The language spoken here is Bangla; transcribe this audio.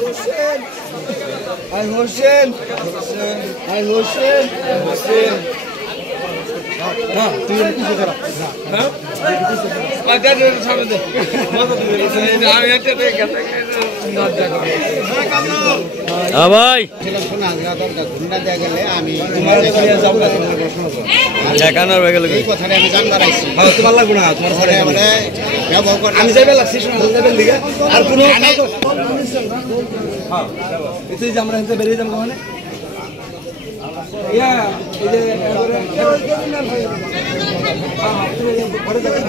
আই হোসেন আই হোসেন হোসেন না তুই কিছু কর হ্যাঁ আচ্ছা সামনে দে আমি একটা দেখে হ্যাঁ ভাই ঘুমনা দেয়া গেলে আমি দেখানোর হয়ে গেল এই কথাটা আমি জানবার আইছি তোমার লাগবে না তোমার ঘরে মানে ব্যবহার করে আমি যাইবে লাগছি শোনা যাবেন দিকে আর কোনো হ্যাঁ এই যে আমরা এখান থেকে বেরিয়ে যাবো মানে ইয়া এই যে ঘরে যাবেন